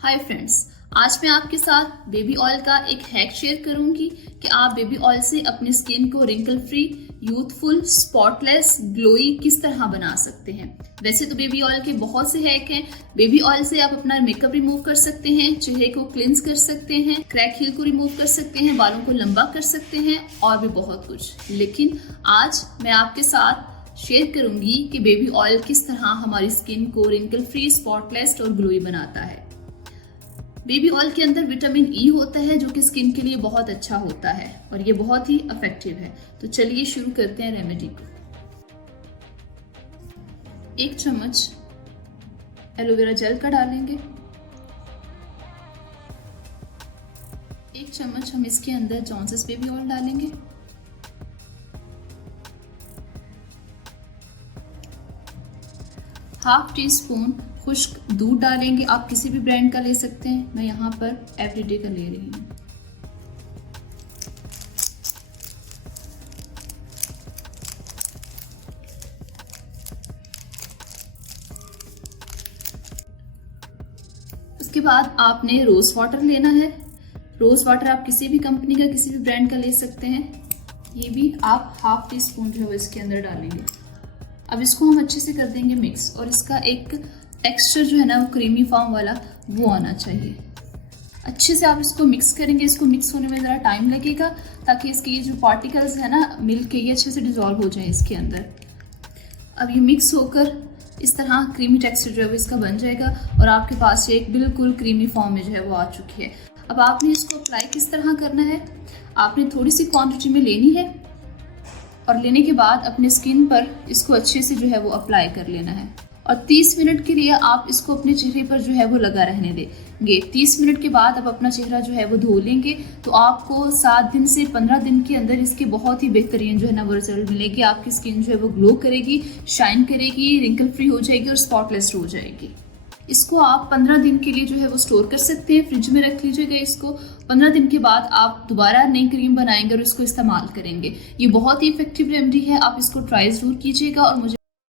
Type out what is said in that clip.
Hi friends, आज मैं आपके साथ बेबी ऑयल का एक हैक शेयर करूंगी कि आप बेबी ऑयल से अपनी स्किन को wrinkle free, youthful, spotless, glowy किस तरह बना सकते हैं। वैसे तो बेबी ऑयल के बहुत से हैक हैं। बेबी ऑयल से आप अपना मेकअप रिमूव कर सकते हैं, चेहरे को क्लिंस कर सकते हैं, क्रैक हील को रिमूव कर सकते हैं, बालों को लंबा कर सकते हैं और भी बहुत कुछ। लेकिन आज मैं आपके साथ शेयर करूंगी कि बेबी ऑयल किस तरह हमारी स्किन को रिंकल फ्री, स्पॉटलेस और ग्लोई बनाता है। बेबी ऑयल के अंदर विटामिन ई होता है जो कि स्किन के लिए बहुत अच्छा होता है और ये बहुत ही इफेक्टिव है। तो चलिए शुरू करते हैं रेमेडी को। 1 चम्मच एलोवेरा जेल का डालेंगे। 1 चम्मच हम इसके अंदर जॉनसन्स बेबी ऑयल डालेंगे। हाफ टी स्पून खुश्क दूध डालेंगे। आप किसी भी ब्रांड का ले सकते हैं, मैं यहाँ पर एवरीडे का ले रही हूँ। उसके बाद आपने रोज वाटर लेना है। रोज वाटर आप किसी भी कंपनी का, किसी भी ब्रांड का ले सकते हैं। ये भी आप हाफ टी स्पून जो है वो इसके अंदर डालेंगे। अब इसको हम अच्छे से कर देंगे मिक्स और इसका एक टेक्सचर जो है ना वो क्रीमी फॉर्म वाला वो आना चाहिए। अच्छे से आप इसको मिक्स करेंगे। इसको मिक्स होने में ज़रा टाइम लगेगा ताकि इसके ये जो पार्टिकल्स है ना मिल्क के, ये अच्छे से डिजॉल्व हो जाए इसके अंदर। अब ये मिक्स होकर इस तरह क्रीमी टेक्सचर जो है वो इसका बन जाएगा और आपके पास ये एक बिल्कुल क्रीमी फॉर्म में जो है वो आ चुकी है। अब आपने इसको अप्लाई किस तरह करना है, आपने थोड़ी सी क्वान्टिटी में लेनी है और लेने के बाद अपने स्किन पर इसको अच्छे से जो है वो अप्लाई कर लेना है और 30 मिनट के लिए आप इसको अपने चेहरे पर जो है वो लगा रहने देंगे। 30 मिनट के बाद आप अपना चेहरा जो है वो धो लेंगे तो आपको 7 दिन से 15 दिन के अंदर इसके बहुत ही बेहतरीन जो है ना वो रिजल्ट मिलेगी। आपकी स्किन जो है वो ग्लो करेगी, शाइन करेगी, रिंकल फ्री हो जाएगी और स्पॉटलेस हो जाएगी। इसको आप 15 दिन के लिए जो है वो स्टोर कर सकते हैं, फ्रिज में रख लीजिएगा इसको। 15 दिन के बाद आप दोबारा नई क्रीम बनाएंगे और इसको इस्तेमाल करेंगे। ये बहुत ही इफेक्टिव रेमेडी है, आप इसको ट्राई ज़रूर कीजिएगा और मुझे